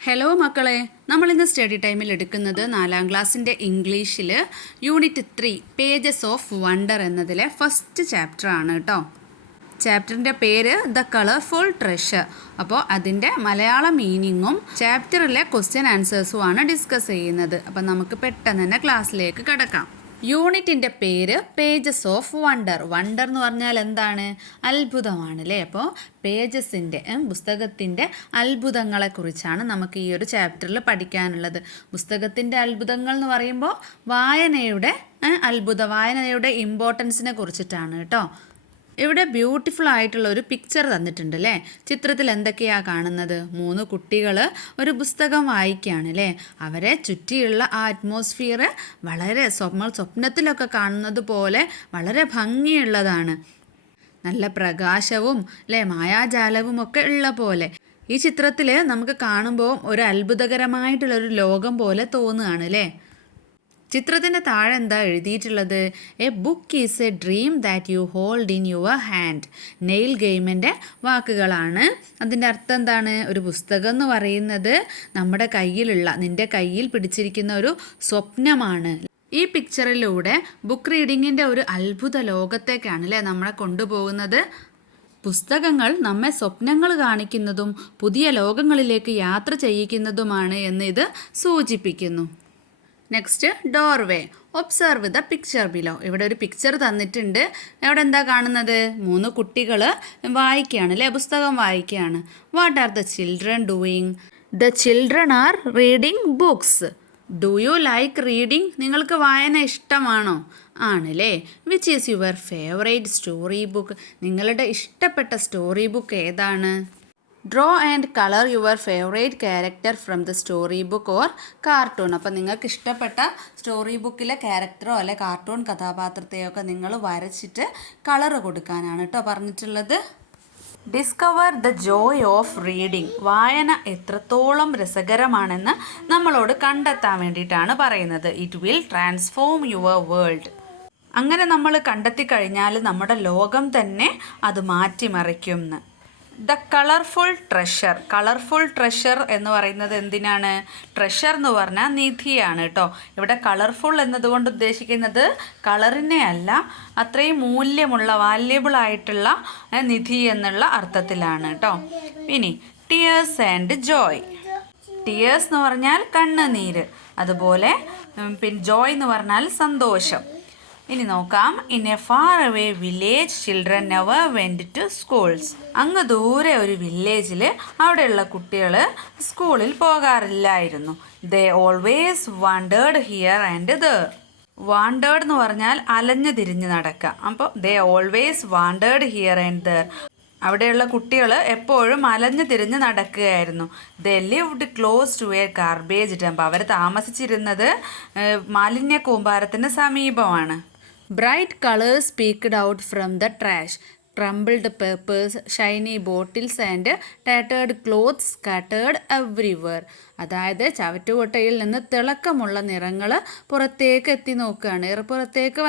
Hello മക്കളെ, നമ്മളിന്ന് study ടൈമിൽ എടുക്കുന്നത് 4ാം ക്ലാസ്സിൻ്റെ ഇംഗ്ലീഷിൽ യൂണിറ്റ് 3 പേജസ് ഓഫ് വണ്ടർ എന്നതിലെ ഫസ്റ്റ് ചാപ്റ്റർ ആണ് കേട്ടോ. ചാപ്റ്ററിൻ്റെ പേര് ദ കളർഫുൾ ട്രഷർ. അപ്പോൾ അതിൻ്റെ മലയാള മീനിങ്ങും ചാപ്റ്ററിലെ ക്വസ്റ്റ്യൻ ആൻസേഴ്സും ആണ് ഡിസ്കസ് ചെയ്യുന്നത്. അപ്പോൾ നമുക്ക് പെട്ടെന്ന് തന്നെ ക്ലാസ്സിലേക്ക് കിടക്കാം. യൂണിറ്റിൻ്റെ പേര് പേജസ് ഓഫ് വണ്ടർ. വണ്ടർ എന്ന് പറഞ്ഞാൽ എന്താണ്? അത്ഭുതമാണ് അല്ലേ. അപ്പോൾ പേജസിൻ്റെ പുസ്തകത്തിൻ്റെ അത്ഭുതങ്ങളെക്കുറിച്ചാണ് നമുക്ക് ഈ ഒരു ചാപ്റ്ററിൽ പഠിക്കാനുള്ളത്. പുസ്തകത്തിൻ്റെ അത്ഭുതങ്ങൾ എന്ന് പറയുമ്പോൾ വായനയുടെ വായനയുടെ ഇമ്പോർട്ടൻസിനെ കുറിച്ചിട്ടാണ് കേട്ടോ. ഇവിടെ ബ്യൂട്ടിഫുൾ ആയിട്ടുള്ള ഒരു പിക്ചർ തന്നിട്ടുണ്ട് അല്ലേ. ചിത്രത്തിൽ എന്തൊക്കെയാണ് കാണുന്നത്? 3 കുട്ടികൾ ഒരു പുസ്തകം വായിക്കുകയാണ് അല്ലേ. അവരെ ചുറ്റിയുള്ള ആ അറ്റ്മോസ്ഫിയർ വളരെ സ്വപ്നത്തിലൊക്കെ കാണുന്നത് പോലെ വളരെ ഭംഗിയുള്ളതാണ്. നല്ല പ്രകാശവും അല്ലേ മായാജാലവും ഒക്കെ ഉള്ള പോലെ ഈ ചിത്രത്തിൽ നമുക്ക് കാണുമ്പോൾ ഒരു അത്ഭുതകരമായിട്ടുള്ളൊരു ലോകം പോലെ തോന്നുകയാണ് അല്ലേ. ചിത്രത്തിൻ്റെ താഴെ എന്താ എഴുതിയിട്ടുള്ളത്? A book is A dream that you hold in your hand. Nail ഗെയിമിൻ്റെ വാക്കുകളാണ്. അതിൻ്റെ അർത്ഥം എന്താണ്? ഒരു പുസ്തകം എന്ന് പറയുന്നത് നിൻ്റെ കയ്യിൽ പിടിച്ചിരിക്കുന്ന ഒരു സ്വപ്നമാണ്. ഈ പിക്ചറിലൂടെ ബുക്ക് റീഡിങ്ങിൻ്റെ ഒരു അത്ഭുത ലോകത്തേക്കാണ് അല്ലേ നമ്മളെ കൊണ്ടുപോകുന്നത്. പുസ്തകങ്ങൾ നമ്മെ സ്വപ്നങ്ങൾ കാണിക്കുന്നതും പുതിയ ലോകങ്ങളിലേക്ക് യാത്ര ചെയ്യിക്കുന്നതുമാണ് എന്ന് ഇത് സൂചിപ്പിക്കുന്നു. Next, doorway. Observe the picture below. ഇവിടെ ഒരു പിക്ചർ തന്നിട്ടുണ്ട്. അവിടെ എന്താ കാണുന്നത്? 3 കുട്ടികൾ വായിക്കുകയാണ് അല്ലേ, പുസ്തകം വായിക്കുകയാണ്. What are the children doing? The children are reading books. Do you like reading? നിങ്ങൾക്ക് വായന ഇഷ്ടമാണോ? ആണല്ലേ. Which is your favourite story book? നിങ്ങളുടെ ഇഷ്ടപ്പെട്ട സ്റ്റോറി ബുക്ക് ഏതാണ്? Draw and colour your favourite character from the story book or cartoon. അപ്പം നിങ്ങൾക്ക് ഇഷ്ടപ്പെട്ട സ്റ്റോറി ബുക്കിലെ ക്യാരക്ടറോ അല്ലെ കാർട്ടൂൺ കഥാപാത്രത്തെയോ ഒക്കെ നിങ്ങൾ വരച്ചിട്ട് കളർ കൊടുക്കാനാണ് കേട്ടോ പറഞ്ഞിട്ടുള്ളത്. Discover the joy of reading. വായന എത്രത്തോളം രസകരമാണെന്ന് നമ്മളോട് കണ്ടെത്താൻ വേണ്ടിയിട്ടാണ് പറയുന്നത്. It will transform your world. അങ്ങനെ നമ്മൾ കണ്ടെത്തി കഴിഞ്ഞാൽ നമ്മുടെ ലോകം തന്നെ അത് മാറ്റിമറിക്കും. The colourful treasure. Colourful treasure എന്ന് പറയുന്നത് എന്തിനാണ്? ട്രഷർ എന്ന് പറഞ്ഞാൽ നിധിയാണ് കേട്ടോ. ഇവിടെ കളർഫുൾ എന്നതുകൊണ്ട് ഉദ്ദേശിക്കുന്നത് കളറിനെ അല്ല, അത്രയും മൂല്യമുള്ള വാല്യബിൾ ആയിട്ടുള്ള നിധി എന്നുള്ള അർത്ഥത്തിലാണ് കേട്ടോ. ഇനി ടിയേഴ്സ് ആൻഡ് ജോയ്. ടിയേഴ്സ് എന്ന് പറഞ്ഞാൽ കണ്ണുനീര്, അതുപോലെ പിന്നെ ജോയ് എന്ന് പറഞ്ഞാൽ സന്തോഷം. ഇനി നോക്കാം. In a far away village children never went to schools. അങ്ങ് ദൂരെ ഒരു വില്ലേജിൽ അവിടെയുള്ള കുട്ടികൾ സ്കൂളിൽ പോകാറില്ലായിരുന്നു. They always wandered here and there. Wandered എന്ന് പറഞ്ഞാൽ അലഞ്ഞു തിരിഞ്ഞ് നടക്കുക. അപ്പോൾ they always wandered here and there. അവിടെയുള്ള കുട്ടികൾ എപ്പോഴും അലഞ്ഞു തിരിഞ്ഞ് നടക്കുകയായിരുന്നു. They lived close to a garbage dump. അവർ താമസിച്ചിരുന്നത് മാലിന്യ കൂമ്പാരത്തിന് സമീപമാണ്. Bright colours peeked out from the trash. Crumbled papers, shiny bottles and tattered clothes scattered everywhere. അതായത് ചവറ്റുകൊട്ടയിൽ നിന്ന് തിളക്കമുള്ള നിറങ്ങൾ പുറത്തേക്ക്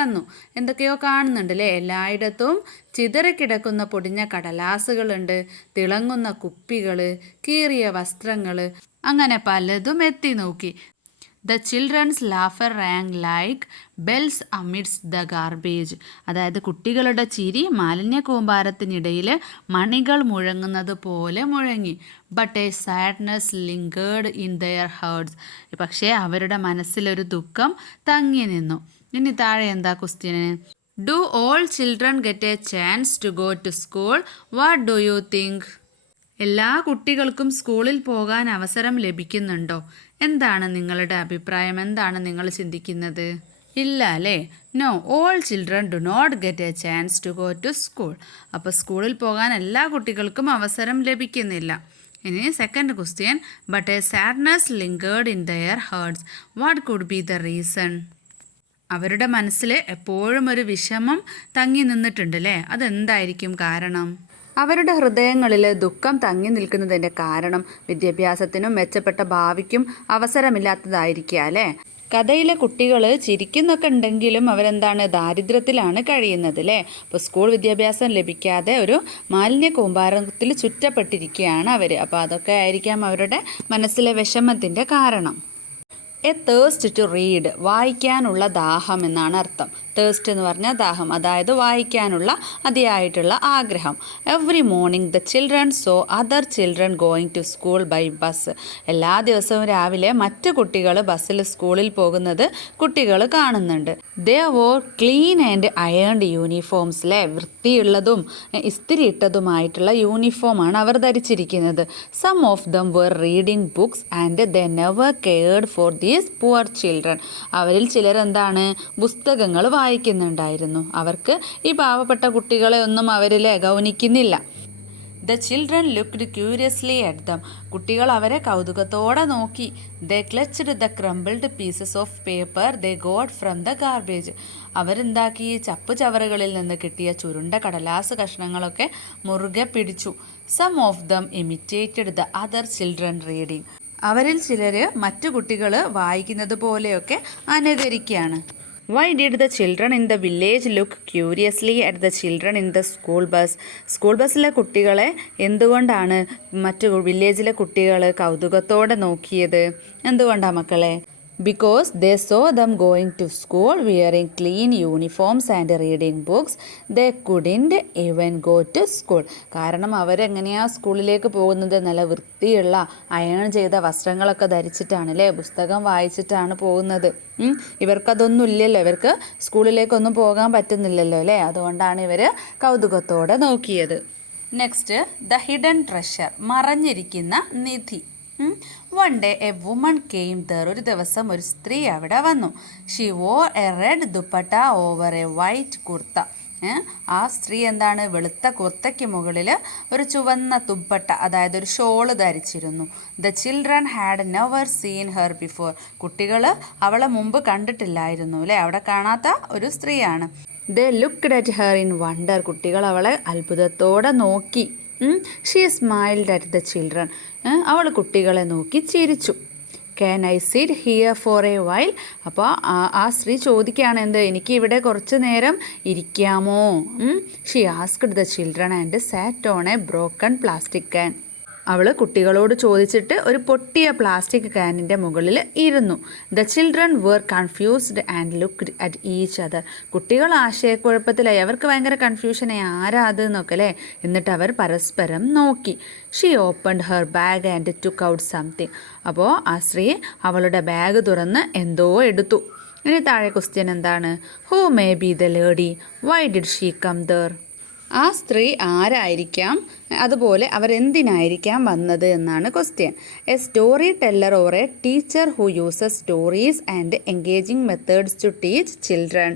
വന്നു. എന്തൊക്കെയോ കാണുന്നുണ്ട് അല്ലേ. എല്ലായിടത്തും ചിതറിക്കിടക്കുന്ന പൊടിഞ്ഞ കടലാസുകളുണ്ട്, തിളങ്ങുന്ന കുപ്പികൾ, കീറിയ വസ്ത്രങ്ങൾ, അങ്ങനെ പലതും എത്തി നോക്കി. The children's laughter rang like bells amidst the garbage. അതായത് കുട്ടികളുടെ ചിരി മാലിന്യ കൂമ്പാരത്തിനിടയിൽ മണികൾ മുഴങ്ങുന്നത് പോലെ മുഴങ്ങി. But a sadness lingered in their hearts. പക്ഷേ അവരുടെ മനസ്സിലൊരു ദുഃഖം തങ്ങി നിന്നു. ഇനി താഴെ എന്താ question? Do all children get a chance to go to school? What do you think? എല്ലാ കുട്ടികൾക്കും സ്കൂളിൽ പോകാൻ അവസരം ലഭിക്കുന്നുണ്ടോ? എന്താണ് നിങ്ങളുടെ അഭിപ്രായം? എന്താണ് നിങ്ങൾ ചിന്തിക്കുന്നത്? ഇല്ല അല്ലേ. No, all children do not get a chance to go to school. അപ്പോൾ സ്കൂളിൽ പോകാൻ എല്ലാ കുട്ടികൾക്കും അവസരം ലഭിക്കുന്നില്ല. ഇനി second question. But a sadness lingered in their hearts. What could be the reason? അവരുടെ മനസ്സിൽ എപ്പോഴും ഒരു വിഷമം തങ്ങി നിന്നിട്ടുണ്ട് അല്ലേ. അതെന്തായിരിക്കും കാരണം? അവരുടെ ഹൃദയങ്ങളിൽ ദുഃഖം തങ്ങി നിൽക്കുന്നതിൻ്റെ കാരണം വിദ്യാഭ്യാസത്തിനും മെച്ചപ്പെട്ട ഭാവിക്കും അവസരമില്ലാത്തതായിരിക്കുക അല്ലേ. കഥയിലെ കുട്ടികൾ ചിരിക്കുന്നൊക്കെ ഉണ്ടെങ്കിലും അവരെന്താണ് ദാരിദ്ര്യത്തിലാണ് കഴിയുന്നത് അല്ലേ. അപ്പോൾ സ്കൂൾ വിദ്യാഭ്യാസം ലഭിക്കാതെ ഒരു മാലിന്യ കൂമ്പാരത്തിൽ ചുറ്റപ്പെട്ടിരിക്കുകയാണ് അവർ. അപ്പോൾ അതൊക്കെ ആയിരിക്കാം അവരുടെ മനസ്സിലെ വിഷമത്തിൻ്റെ കാരണം. എ തേഴ്സ്റ്റ് ടു റീഡ്, വായിക്കാനുള്ള ദാഹം എന്നാണ് അർത്ഥം. തേഴ്സ്റ്റ് എന്ന് പറഞ്ഞാൽ ദാഹം, അതായത് വായിക്കാനുള്ള അതിയായിട്ടുള്ള ആഗ്രഹം. Every morning the children so other children going to school by bus. എല്ലാ ദിവസവും രാവിലെ മറ്റ് കുട്ടികൾ ബസ്സിൽ സ്കൂളിൽ പോകുന്നത് കുട്ടികൾ കാണുന്നുണ്ട്. They wore clean and ironed uniforms, അല്ലേ, വൃത്തിയുള്ളതും ഇസ്തിരിയിട്ടതുമായിട്ടുള്ള യൂണിഫോമാണ് അവർ ധരിച്ചിരിക്കുന്നത്. Some of them were reading books and they never cared for these poor children. അവരിൽ ചിലരെന്താണ് പുസ്തകങ്ങൾ വായിക്കുന്നുണ്ടായിരുന്നു. അവർക്ക് ഈ പാവപ്പെട്ട കുട്ടികളെ ഒന്നും അവരിൽ ഗൗനിക്കുന്നില്ല. The children looked curiously at them. കുട്ടികൾ അവരെ കൗതുകത്തോടെ നോക്കി. They clutched the crumbled pieces of paper they got from the garbage. അവരെന്താക്കി ചപ്പ് ചവറുകളിൽ നിന്ന് കിട്ടിയ ചുരുണ്ട കടലാസ് കഷ്ണങ്ങളൊക്കെ മുറുകെ പിടിച്ചു. Some of them imitated the other children reading. അവരിൽ ചിലർ മറ്റു കുട്ടികൾ വായിക്കുന്നത് പോലെയൊക്കെ അനുകരിക്കുകയാണ്. Why did the children in the village look curiously at the children in the school bus? School ബസ്സിലെ കുട്ടികളെ എന്തുകൊണ്ടാണ് മറ്റു വില്ലേജിലെ കുട്ടികൾ കൗതുകത്തോടെ നോക്കിയത്? എന്തുകൊണ്ടാണ് മക്കളെ? Because they saw them going to school wearing clean uniforms and reading books. They couldn't even go to school. കാരണം അവരെങ്ങനെയാണ് സ്കൂളിലേക്ക് പോകുന്നത്? നല്ല വൃത്തിയുള്ള അയൺ ചെയ്ത വസ്ത്രങ്ങളൊക്കെ ധരിച്ചിട്ടാണ്, അല്ലേ, പുസ്തകം വായിച്ചിട്ടാണ് പോകുന്നത്. ഇവർക്കതൊന്നും ഇല്ലല്ലോ, ഇവർക്ക് സ്കൂളിലേക്കൊന്നും പോകാൻ പറ്റുന്നില്ലല്ലോ, അല്ലേ. അതുകൊണ്ടാണ് ഇവർ കൗതുകത്തോടെ നോക്കിയത്. നെക്സ്റ്റ്, ദ ഹിഡൻ ട്രഷർ, മറഞ്ഞിരിക്കുന്ന നിധി. One day a woman came there. ഒരു ദിവസം ഒരു സ്ത്രീ അവിടെ വന്നു. She wore a red dupatta over a white kurta. ആ സ്ത്രീ എന്താണ്, വെളുത്ത കുർത്തയ്ക്ക് മുകളിൽ ഒരു ചുവന്ന തുപ്പട്ട, അതായത് ഒരു ഷോള് ധരിച്ചിരുന്നു. The children had never seen her before. കുട്ടികൾ അവളെ മുമ്പ് കണ്ടിട്ടില്ലായിരുന്നു, അല്ലേ. അവിടെ കാണാത്ത ഒരു സ്ത്രീയാണ്. They looked at her in wonder. കുട്ടികൾ അവളെ അത്ഭുതത്തോടെ നോക്കി. She smiled at the children. അവൾ കുട്ടികളെ നോക്കി ചിരിച്ചു. Can I sit here for a while. അപ്പോൾ ആ സ്ത്രീ ചോദിക്കുകയാണ്, എന്ത്, എനിക്ക് ഇവിടെ കുറച്ച് നേരം ഇരിക്കാമോ? She asked the children and sat on a broken plastic can. അവൾ കുട്ടികളോട് ചോദിച്ചിട്ട് ഒരു പൊട്ടിയ പ്ലാസ്റ്റിക് ക്യാനിൻ്റെ മുകളിൽ ഇരുന്നു. The children where confused and looked at each other. കുട്ടികൾ ആശയക്കുഴപ്പത്തിലായി, അവർക്ക് ഭയങ്കര കൺഫ്യൂഷനായി, ആരാ അത് എന്നൊക്കെ, അല്ലേ. എന്നിട്ട് അവർ പരസ്പരം നോക്കി. She opened her bag and took out something. അപ്പോൾ ആ സ്ത്രീ അവളുടെ ബാഗ് തുറന്ന് എന്തോ എടുത്തു. ഇനി താഴെ ക്വസ്റ്റ്യൻ എന്താണ്? Who may be the lady? Why did she come there? ആ സ്ത്രീ ആരായിരിക്കാം, അതുപോലെ അവരെന്തിനായിരിക്കാം വന്നത് എന്നാണ് question. A story teller or a teacher who uses stories and engaging methods to teach children.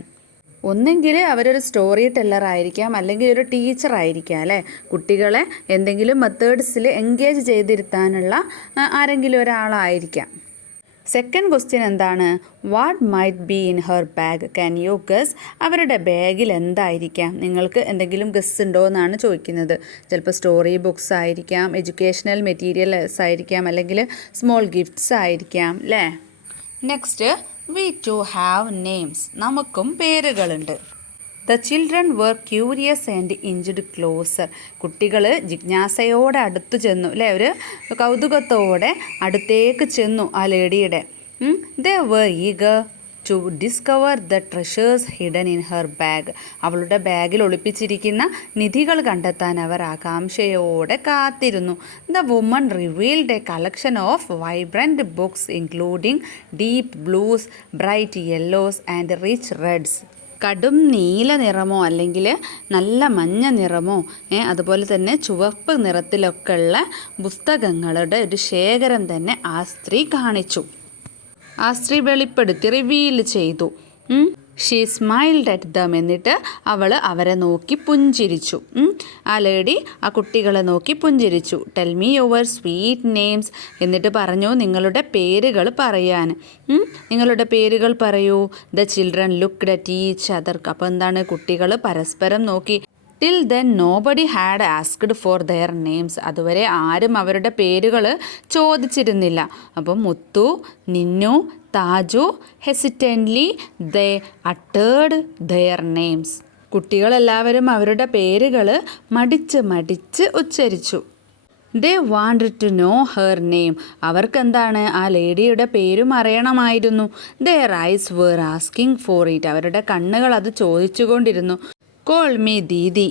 ഒന്നെങ്കിൽ അവരൊരു സ്റ്റോറി ടെല്ലർ ആയിരിക്കാം, അല്ലെങ്കിൽ ഒരു ടീച്ചർ ആയിരിക്കാം, അല്ലേ. കുട്ടികളെ എന്തെങ്കിലും മെത്തേഡ്സിൽ എൻഗേജ് ചെയ്തിരുത്താനുള്ള ആരെങ്കിലും ഒരാളായിരിക്കാം. സെക്കൻഡ് ക്വസ്റ്റ്യൻ എന്താണ്? What might be in her bag? Can you guess? അവരുടെ ബാഗിൽ എന്തായിരിക്കാം? നിങ്ങൾക്ക് എന്തെങ്കിലും ഗസ് ഉണ്ടോ എന്നാണ് ചോദിക്കുന്നത്. ചിലപ്പോൾ സ്റ്റോറി ബുക്സ് ആയിരിക്കാം, എഡ്യൂക്കേഷണൽ മെറ്റീരിയൽസ് ആയിരിക്കാം, അല്ലെങ്കിൽ സ്മോൾ ഗിഫ്റ്റ്സ് ആയിരിക്കാം, അല്ലേ. Next, we too have names. നമുക്കും പേരുകളുണ്ട്. The children were curious and inched closer. കുട്ടികൾ ജിജ്ഞാസയോടെ അടുത്തു ചെന്നു, അല്ലേ, ഒരു കൗതുകത്തോടെ അടുത്തേക്ക് ചെന്നു ആ ലേഡിയുടെ. They were eager to discover the treasures hidden in her bag. അവളുടെ ബാഗിൽ ഒളിപ്പിച്ചിരിക്കുന്ന നിധികൾ കണ്ടെത്താൻ അവർ ആകാംക്ഷയോടെ കാത്തിരുന്നു. The woman revealed a collection of vibrant books including deep blues, bright yellows and rich reds. കടും നീല നിറമോ അല്ലെങ്കിൽ നല്ല മഞ്ഞ നിറമോ അതുപോലെ തന്നെ ചുവപ്പ് നിറത്തിലൊക്കെ ഉള്ള പുസ്തകങ്ങളുടെ ഒരു ശേഖരം തന്നെ ആ സ്ത്രീ കാണിച്ചു. ആ സ്ത്രീ വെളിപ്പെടുത്തി, റിവീൽ ചെയ്തു. She smiled at dum. എന്നിട്ട് അവൾ അവരെ നോക്കി പുഞ്ചിരിച്ചു. ആ ലേഡി ആ കുട്ടികളെ നോക്കി പുഞ്ചിരിച്ചു. Tell me your sweet names. എന്നിട്ട് പറഞ്ഞു, നിങ്ങളുടെ പേരുകൾ പറയാൻ. നിങ്ങളുടെ പേരുകൾ പറയൂ. The children looked at each other. അപ്പോൾ എന്താണ്, കുട്ടികൾ പരസ്പരം നോക്കി. Till then nobody had asked for their names. അതുവരെ ആരും അവരുടെ പേരുകൾ ചോദിച്ചിരുന്നില്ല. അപ്പം മുത്തു, നിന്നു, താജു ഹെസിറ്റൻ്റ്ലി ദേ അട്ടേർഡ് ദെയർ നെയിംസ്. കുട്ടികളെല്ലാവരും അവരുടെ പേരുകൾ മടിച്ച് ഉച്ചരിച്ചു. They wanted to know her name. അവർക്കെന്താണ് ആ ലേഡിയുടെ പേരും അറിയണമായിരുന്നു. Their eyes were asking for it. അവരുടെ കണ്ണുകൾ അത് ചോദിച്ചുകൊണ്ടിരുന്നു. Call me Didi,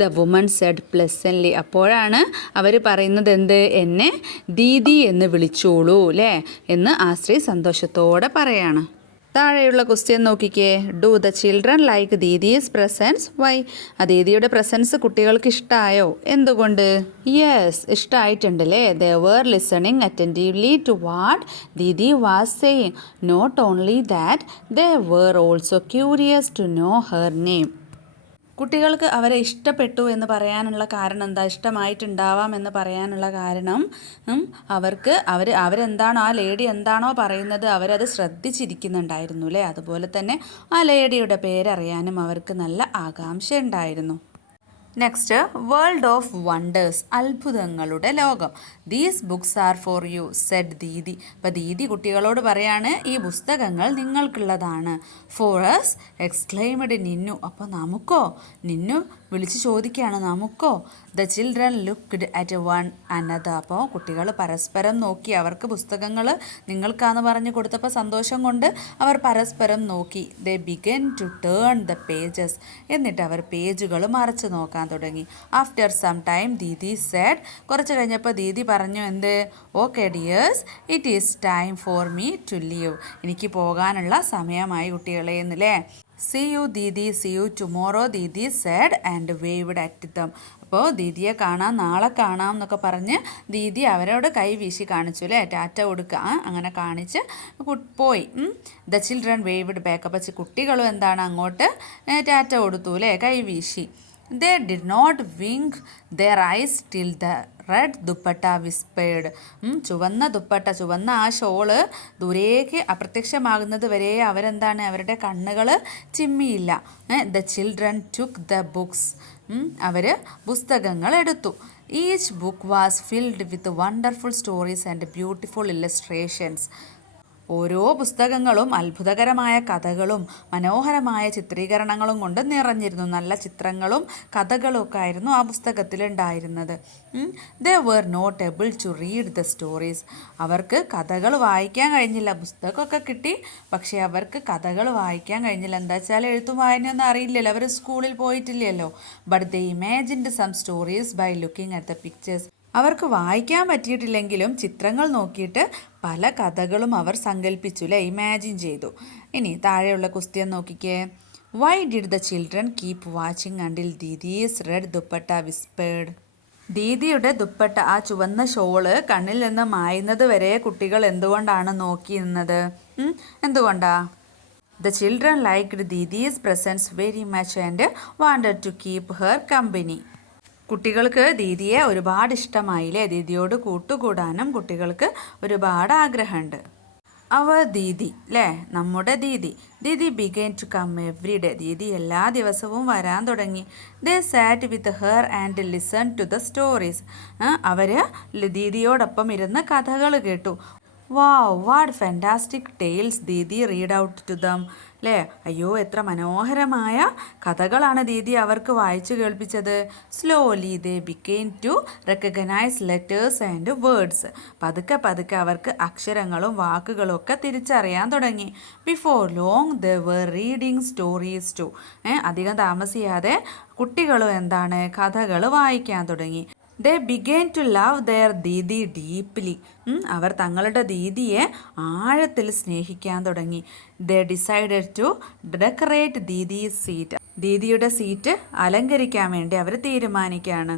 the woman said pleasantly. അപ്പോഴാണ് അവർ പറയുന്നത് എന്ത്? എന്നെ ദീദി എന്ന് വിളിച്ചോളൂ അല്ലേ എന്ന് ആശ്രീ സന്തോഷത്തോടെ പറയാണ്. താഴെയുള്ള ക്വസ്റ്റ്യൻ നോക്കിക്കേ. Do the children like Didi's presence? Why? ആ ദീദിയുടെ പ്രസൻസ് കുട്ടികൾക്ക് ഇഷ്ടമായോ? എന്തുകൊണ്ട്? യെസ്, ഇഷ്ടമായിട്ടുണ്ടല്ലേ. They were listening attentively to what Didi was saying. Not only that, they were also curious to know her name. കുട്ടികൾക്ക് അവരെ ഇഷ്ടപ്പെട്ടു എന്ന് പറയാനുള്ള കാരണം എന്താ? ഇഷ്ടമായിട്ടുണ്ടാവാം എന്ന് പറയാനുള്ള കാരണം അവർക്ക് അവരെന്താണോ ആ ലേഡി എന്താണോ പറയുന്നത് അവരത് ശ്രദ്ധിച്ചിരിക്കുന്നുണ്ടായിരുന്നു അല്ലേ. അതുപോലെ തന്നെ ആ ലേഡിയുടെ പേരറിയാനും അവർക്ക് നല്ല ആകാംക്ഷ ഉണ്ടായിരുന്നു. നെക്സ്റ്റ്, വേൾഡ് ഓഫ് വണ്ടേഴ്സ്, അത്ഭുതങ്ങളുടെ ലോകം. These books are for you said Didi. അപ്പോൾ ദീദി കുട്ടികളോട് പറയാണ് ഈ പുസ്തകങ്ങൾ നിങ്ങൾക്കുള്ളതാണ്. ഫോർ us എക്സ്ക്ലെയിംഡ് നിന്നു. അപ്പോൾ നമുക്കോ? നിന്നു വിളിച്ച് ചോദിക്കുകയാണ്, നമുക്കോ? The children looked at one another. അപ്പോൾ കുട്ടികൾ പരസ്പരം നോക്കി. അവർക്ക് പുസ്തകങ്ങൾ നിങ്ങൾക്കാന്ന് പറഞ്ഞു കൊടുത്തപ്പോൾ സന്തോഷം കൊണ്ട് അവർ പരസ്പരം നോക്കി. They began to turn the pages. എന്നിട്ട് അവർ പേജുകൾ മറച്ചു നോക്കാൻ തുടങ്ങി. After some time Didi said. കുറച്ച് കഴിഞ്ഞപ്പോൾ ദീദി പറഞ്ഞു എന്ത്? Okay dears, it is time for me to leave. എനിക്ക് പോകാനുള്ള സമയമായി കുട്ടികളെ എന്നല്ലേ. See you Didi, see you tomorrow Didi said and waved at them. അപ്പോൾ ദീദിയെ കാണാം, നാളെ കാണാം എന്നൊക്കെ പറഞ്ഞ് ദീദി അവരോട് കൈ വീശി കാണിച്ചു അല്ലേ. ടാറ്റ കൊടുക്കുക. അങ്ങനെ കാണിച്ച് പോയി. The children waved back. അപ്പോൾ കുട്ടികളും എന്താണ് അങ്ങോട്ട് ടാറ്റ കൊടുത്തു അല്ലേ, കൈ വീശി. They did not wink their eyes till the red dupatta whispered. ചുവന്ന ദുപ്പട്ട, ചുവന്ന ആ ഷോള് ദൂരേക്ക് അപ്രത്യക്ഷമാകുന്നത് വരെ അവരെന്താണ് അവരുടെ കണ്ണുകൾ ചിമ്മിയില്ല. The children took the books. അവർ പുസ്തകങ്ങൾ എടുത്തു. Each book was filled with wonderful stories and beautiful illustrations. ഓരോ പുസ്തകങ്ങളും അത്ഭുതകരമായ കഥകളും മനോഹരമായ ചിത്രീകരണങ്ങളും കൊണ്ട് നിറഞ്ഞിരുന്നു. നല്ല ചിത്രങ്ങളും കഥകളും ഒക്കെ ആയിരുന്നു ആ പുസ്തകത്തിൽ ഉണ്ടായിരുന്നത്. They were not able to read the stories. അവർക്ക് കഥകൾ വായിക്കാൻ കഴിഞ്ഞില്ല. പുസ്തകമൊക്കെ കിട്ടി, പക്ഷേ അവർക്ക് കഥകൾ വായിക്കാൻ കഴിഞ്ഞില്ല. എന്താ വെച്ചാൽ എഴുത്തും വായനയൊന്നും അറിയില്ലല്ലോ, അവർ സ്കൂളിൽ പോയിട്ടില്ലല്ലോ. But they imagined some stories by looking at the pictures. അവർക്ക് വായിക്കാൻ പറ്റിയിട്ടില്ലെങ്കിലും ചിത്രങ്ങൾ നോക്കിയിട്ട് പല കഥകളും അവർ സങ്കല്പിച്ചു അല്ലേ, ഇമാജിൻ ചെയ്തു. ഇനി താഴെയുള്ള ക്വസ്റ്റ്യൻ നോക്കിക്കേ. Why did the children keep watching until Didi's red dupatta whispered? ദീദിയുടെ ദുപ്പട്ട, ആ ചുവന്ന ഷോള് കണ്ണിൽ നിന്ന് മായുന്നത് വരെ കുട്ടികൾ എന്തുകൊണ്ടാണ് നോക്കി നിന്നത്? എന്തുകൊണ്ടാ? The children liked Didi's presence very much and wanted to keep her company. കുട്ടികൾക്ക് ദീദിയെ ഒരുപാട് ഇഷ്ടമായില്ലേ. ദീദിയോട് കൂട്ടുകൂടാനും കുട്ടികൾക്ക് ഒരുപാട് ആഗ്രഹമുണ്ട്. അവർ ദീദി അല്ലേ, നമ്മുടെ Didi. Didi began to come every day. Didi എല്ലാ ദിവസവും വരാൻ തുടങ്ങി. They sat with her and listen to the stories. അവർ ദീദിയോടൊപ്പം ഇരുന്ന് കഥകൾ കേട്ടു. Wow, what fantastic tales Didi read out to them. അല്ലേ, അയ്യോ എത്ര മനോഹരമായ കഥകളാണ് ദീദി അവർക്ക് വായിച്ചു കേൾപ്പിച്ചത്. Slowly they became to recognise letters and words. പതുക്കെ പതുക്കെ അവർക്ക് അക്ഷരങ്ങളും വാക്കുകളും ഒക്കെ തിരിച്ചറിയാൻ തുടങ്ങി. Before long they were reading stories to. അധികം താമസിയാതെ കുട്ടികളും എന്താണ് കഥകൾ വായിക്കാൻ തുടങ്ങി. They began to love their Didi deeply. അവർ തങ്ങളുടെ ദീദിയെ ആഴത്തിൽ സ്നേഹിക്കാൻ തുടങ്ങി. They decided to decorate Didi's seat. ദീദിയുടെ സീറ്റ് അലങ്കരിക്കാൻ വേണ്ടി അവർ തീരുമാനിക്കുകയാണ്.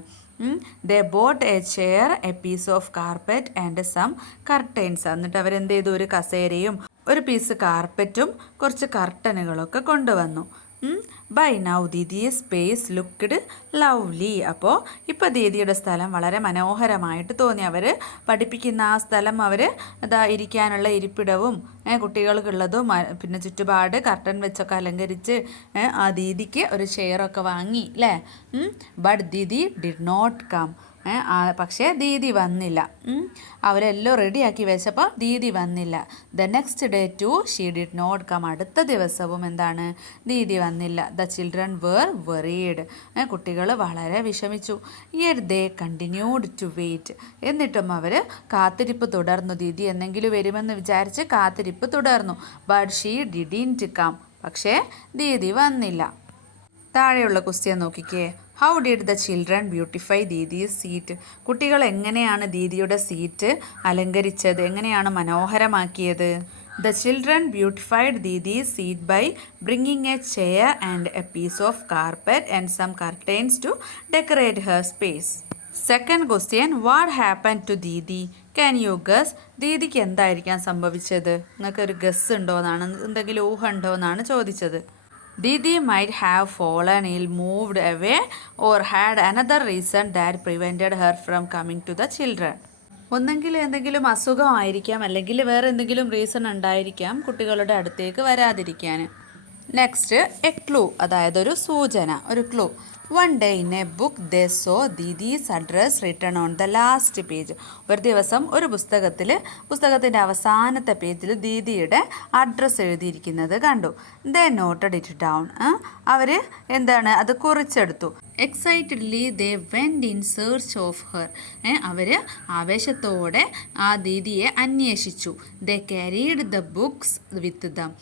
They bought a chair, a piece of carpet and some curtains. എന്നിട്ട് അവരെന്ത് ചെയ്തു? ഒരു കസേരയും ഒരു പീസ് കാർപ്പറ്റും കുറച്ച് കർട്ടനുകളൊക്കെ കൊണ്ടുവന്നു. By now Didi's space looked lovely. അപ്പോൾ ഇപ്പോൾ ദീദിയുടെ സ്ഥലം വളരെ മനോഹരമായിട്ട് തോന്നി. അവർ പഠിപ്പിക്കുന്ന ആ സ്ഥലം അവർ ഇരിക്കാനുള്ള ഇരിപ്പിടവും കുട്ടികൾക്കുള്ളതും പിന്നെ ചുറ്റുപാട് കർട്ടൻ വെച്ചൊക്കെ അലങ്കരിച്ച് ആ ദീദിക്ക് ഒരു ചെയറൊക്കെ വാങ്ങി അല്ലേ. But Didi did not come. പക്ഷേ ദീദി വന്നില്ല. അവരെല്ലാം റെഡിയാക്കി വെച്ചപ്പോൾ ദീദി വന്നില്ല. The next day too she did not come. അടുത്ത ദിവസവും എന്താണ്, ദീദി വന്നില്ല. The children were worried. കുട്ടികൾ വളരെ വിഷമിച്ചു. Yet they continued to wait. എന്നിട്ടും അവർ കാത്തിരിപ്പ് തുടർന്നു. ദീദി എന്തെങ്കിലും വരുമെന്ന് വിചാരിച്ച് കാത്തിരിപ്പ് തുടർന്നു. But she didn't come. പക്ഷേ ദീദി വന്നില്ല. താഴെയുള്ള ക്വസ്റ്റ്യൻ നോക്കിക്കേ. How did the children beautify Didi's seat. കുട്ടികൾ എങ്ങനെയാണ് ദീദിയുടെ സീറ്റ് അലങ്കരിച്ചത്, എങ്ങനെയാണ് മനോഹരമാക്കിയത്? The children beautified Didi's seat by bringing a chair and a piece of carpet and some curtains to decorate her space. Second question, what happen to Didi? Can you guess? ദീദിക്ക് എന്തായിരിക്കാം സംഭവിച്ചത്? നിങ്ങൾക്കൊരു ഗസ് ഉണ്ടോ എന്നാണ്, എന്തെങ്കിലും ഊഹം ഉണ്ടോ എന്നാണ് ചോദിച്ചത്. Didi might have fallen ill, moved away, or had another reason that prevented her from coming to the children. ഒന്നെങ്കിൽ എന്തെങ്കിലും അസുഖമായിരിക്കാം, അല്ലെങ്കിൽ വേറെ എന്തെങ്കിലും റീസൺ ഉണ്ടായിരിക്കാം കുട്ടികളുടെ അടുത്തേക്ക് വരാതിരിക്കാൻ. നെക്സ്റ്റ് എ ക്ലൂ, അതായത് ഒരു സൂചന, ഒരു clue. One day in a book they saw Didi's address written on the last page. ഒരു ദിവസം ഒരു പുസ്തകത്തിൻ്റെ അവസാനത്തെ പേജിൽ ദീദിയുടെ അഡ്രസ്സ് എഴുതിയിരിക്കുന്നത് കണ്ടു. They noted it down. അവർ അത് കുറിച്ചെടുത്തു. Excitedly they went in search of her. അവർ ആവേശത്തോടെ ആ ദീദിയെ അന്വേഷിച്ചു. They carried the books with them.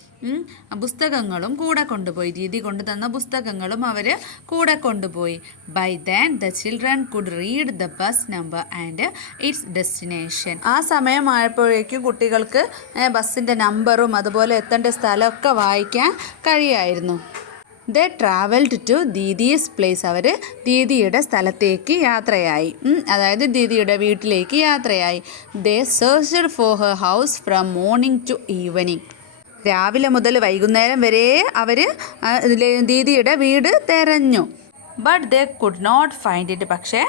പുസ്തകങ്ങളും കൂടെ കൊണ്ടുപോയി. ദീദി കൊണ്ടുതന്ന പുസ്തകങ്ങളും അവർ കൂടെ കൊണ്ടുപോയി. By then the children could read the bus number and its destination. ആ സമയമായപ്പോഴേക്കും കുട്ടികൾക്ക് ബസ്സിൻ്റെ നമ്പറും അതുപോലെ എത്തേണ്ട സ്ഥലമൊക്കെ വായിക്കാൻ കഴിയായിരുന്നു. They travelled to Didi's place. അവർ ദീദിയുടെ സ്ഥലത്തേക്ക് യാത്രയായി, അതായത് ദീദിയുടെ വീട്ടിലേക്ക് യാത്രയായി. They searched for her house from morning to evening. രാവിലെ മുതൽ വൈകുന്നേരം വരെ അവർ ദീദിയുടെ വീട് തെരഞ്ഞു. But they could not find it. പക്ഷേ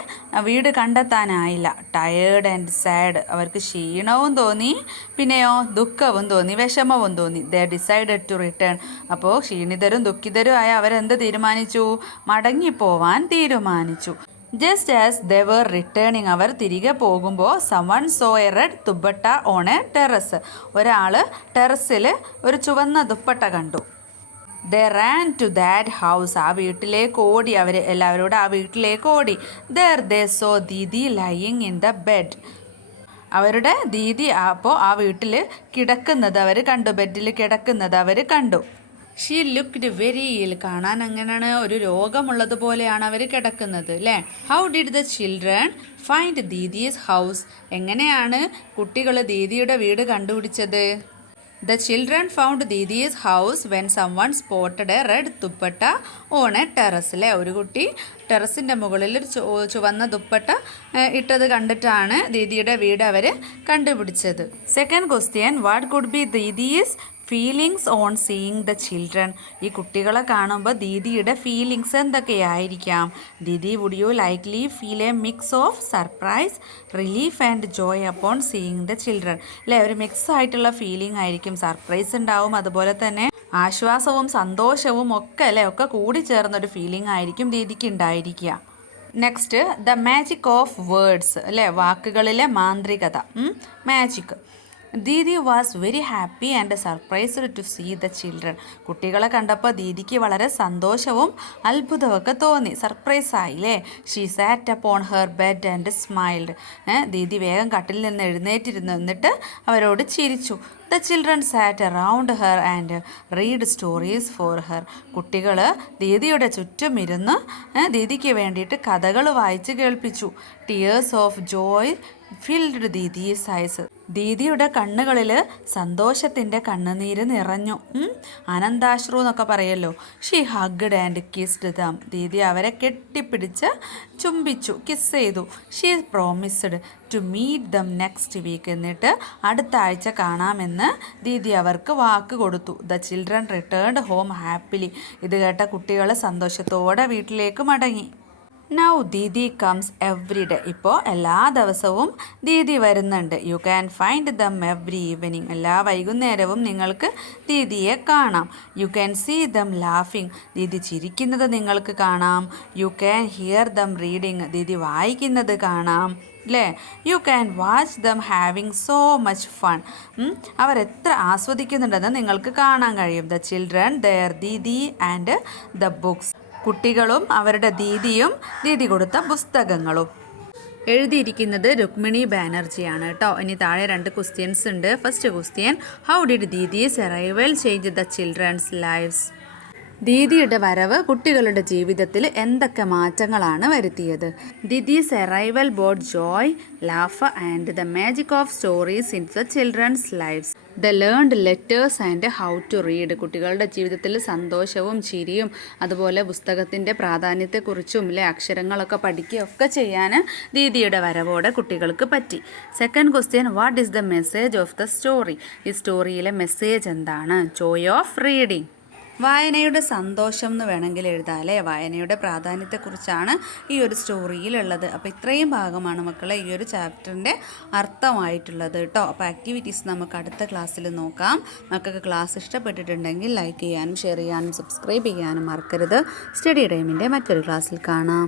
വീട് കണ്ടെത്താനായില്ല. Tired and sad. അവർക്ക് ക്ഷീണവും തോന്നി, പിന്നെയോ ദുഃഖവും തോന്നി, വിഷമവും തോന്നി. They decided to return. അപ്പോൾ ക്ഷീണിതരും ദുഃഖിതരും ആയ അവരെന്ത് തീരുമാനിച്ചു? മടങ്ങിപ്പോവാൻ തീരുമാനിച്ചു. Just as they were returning, അവർ തിരികെ പോകുമ്പോൾ someone saw a red dupatta on a terrace. ഒരാൾ ടെറസിൽ ഒരു ചുവന്ന ദുപ്പട്ട കണ്ടു. ദേ റാൻ ടു ദാറ്റ് ഹൗസ്. ആ വീട്ടിലേക്ക് ഓടി. അവർ എല്ലാവരോടും ആ വീട്ടിലേക്ക് ഓടി. There they so Didi lying in the bed. അവരുടെ ദീദി അപ്പോൾ ആ വീട്ടിൽ കിടക്കുന്നത് അവർ കണ്ടു, ബെഡിൽ കിടക്കുന്നത് അവർ കണ്ടു. ഷീ ലുക്ക്ഡ് വെരി ഇൽ. കാണാൻ അങ്ങനെയാണ്, ഒരു രോഗമുള്ളതുപോലെയാണ് അവർ കിടക്കുന്നത് അല്ലേ. How did the children find Didi's house? എങ്ങനെയാണ് കുട്ടികൾ ദീദിയുടെ വീട് കണ്ടുപിടിച്ചത്? The children found Didi's house when someone spotted a red dupatta on a terrace. അല്ലേ, ഒരു കുട്ടി ടെറസിൻ്റെ മുകളിൽ ഒരു ചുവന്ന ദുപ്പട്ട ഇട്ടത് കണ്ടിട്ടാണ് ദീദിയുടെ വീട് അവർ കണ്ടുപിടിച്ചത്. Second question, what could be Didi's feelings on seeing the children? ഈ കുട്ടികളെ കാണുമ്പോൾ ദീദിയുടെ ഫീലിങ്സ് എന്തൊക്കെയായിരിക്കാം? Didi would you likely feel a mix of surprise, relief and joy upon seeing the children. അല്ലേ, ഒരു മിക്സ് ആയിട്ടുള്ള ഫീലിംഗ് ആയിരിക്കും. സർപ്രൈസ് ഉണ്ടാവും, അതുപോലെ തന്നെ ആശ്വാസവും സന്തോഷവും ഒക്കെ അല്ലേ, ഒക്കെ കൂടി ചേർന്നൊരു ഫീലിംഗ് ആയിരിക്കും ദീദിക്ക് ഉണ്ടായിരിക്കുക. Next the magic of words. അല്ലേ, വാക്കുകളിലെ മാന്ത്രികത, magic. Didi was very happy and surprised to see the children. കുട്ടികളെ കണ്ടപ്പോൾ ദീദിക്ക് വളരെ സന്തോഷവും അത്ഭുതമൊക്കെ തോന്നി, സർപ്രൈസായില്ലേ. She sat upon her bed and smiled. Didi വേഗം കട്ടിൽ നിന്ന് എഴുന്നേറ്റിരുന്നു, എന്നിട്ട് അവരോട് ചിരിച്ചു. The children sat around her and read stories for her. കുട്ടികൾ ദീദിയുടെ ചുറ്റും ഇരുന്ന് ദീദിക്ക് വേണ്ടിയിട്ട് കഥകൾ വായിച്ച് കേൾപ്പിച്ചു. Tears of joy filled ദീദീസ് ice. ദീദിയുടെ കണ്ണുകളിൽ സന്തോഷത്തിൻ്റെ കണ്ണുനീര് നിറഞ്ഞു. ആനന്ദാശ്രു എന്നൊക്കെ പറയല്ലോ. She hugged and kissed them. Didi അവരെ കെട്ടിപ്പിടിച്ച് ചുംബിച്ചു, കിസ് ചെയ്തു. She promised to meet them next week. എന്നിട്ട് അടുത്ത ആഴ്ച കാണാമെന്ന് ദീദി അവർക്ക് വാക്ക് കൊടുത്തു. The children returned home happily. ഇത് കേട്ട കുട്ടികൾ സന്തോഷത്തോടെ വീട്ടിലേക്ക് മടങ്ങി. Now Didi comes every day. ഇപ്പോൾ എല്ലാ ദിവസവും ദീദി വരുന്നുണ്ട്. You can find them every evening. എല്ലാ വൈകുന്നേരവും നിങ്ങൾക്ക് ദീദിയെ കാണാം. യു ക്യാൻ സീ ദം ലാഫിങ്. ദീദി ചിരിക്കുന്നത് നിങ്ങൾക്ക് കാണാം. You can hear them reading. Didi വായിക്കുന്നത് കാണാം അല്ലേ? You can watch them having so much fun. അവരെത്ര ആസ്വദിക്കുന്നുണ്ടെന്ന് നിങ്ങൾക്ക് കാണാൻ കഴിയും. The children their Didi and the books. കുട്ടികളും അവരുടെ ദീദിയും ദീദി കൊടുത്ത പുസ്തകങ്ങളും. എഴുതിയിരിക്കുന്നത് രുക്മിണി ബാനർജിയാണ് കേട്ടോ. ഇനി താഴെ 2 ക്വസ്റ്റ്യൻസ് ഉണ്ട്. First question, how did Didi's arrival change the children's lives? ദീദിയുടെ വരവ് കുട്ടികളുടെ ജീവിതത്തിൽ എന്തൊക്കെ മാറ്റങ്ങളാണ് വരുത്തിയത്? Didi's arrival brought joy, laugh and the magic of stories in the children's lives. The learned letters and how to read. കുട്ടികളുടെ ജീവിതത്തിൽ സന്തോഷവും ചിരിയും അതുപോലെ പുസ്തകത്തിൻ്റെ പ്രാധാന്യത്തെക്കുറിച്ചും അക്ഷരങ്ങളൊക്കെ പഠിക്കുകയൊക്കെ ചെയ്യാൻ ദീദിയുടെ വരവോടെ കുട്ടികൾക്ക് പറ്റി. Second question, what is the message of the story? ഈ സ്റ്റോറിയിലെ മെസ്സേജ് എന്താണ്? Joy of reading. വായനയുടെ സന്തോഷം എന്ന് വേണമെങ്കിൽ എഴുതാം അല്ലേ? വായനയുടെ പ്രാധാന്യത്തെക്കുറിച്ചാണ് ഈ ഒരു സ്റ്റോറിയിലുള്ളത്. അപ്പോൾ ഇത്രയും ഭാഗമാണ് മക്കളെ ഈ ഒരു ചാപ്റ്ററിൻ്റെ അർത്ഥമായിട്ടുള്ളത് കേട്ടോ. അപ്പോൾ ആക്ടിവിറ്റീസ് നമുക്ക് അടുത്ത ക്ലാസ്സിൽ നോക്കാം. മക്കൾക്ക് ക്ലാസ് ഇഷ്ടപ്പെട്ടിട്ടുണ്ടെങ്കിൽ ലൈക്ക് ചെയ്യാനും ഷെയർ ചെയ്യാനും സബ്സ്ക്രൈബ് ചെയ്യാനും മറക്കരുത്. സ്റ്റഡി ടൈമിൻ്റെ മറ്റൊരു ക്ലാസ്സിൽ കാണാം.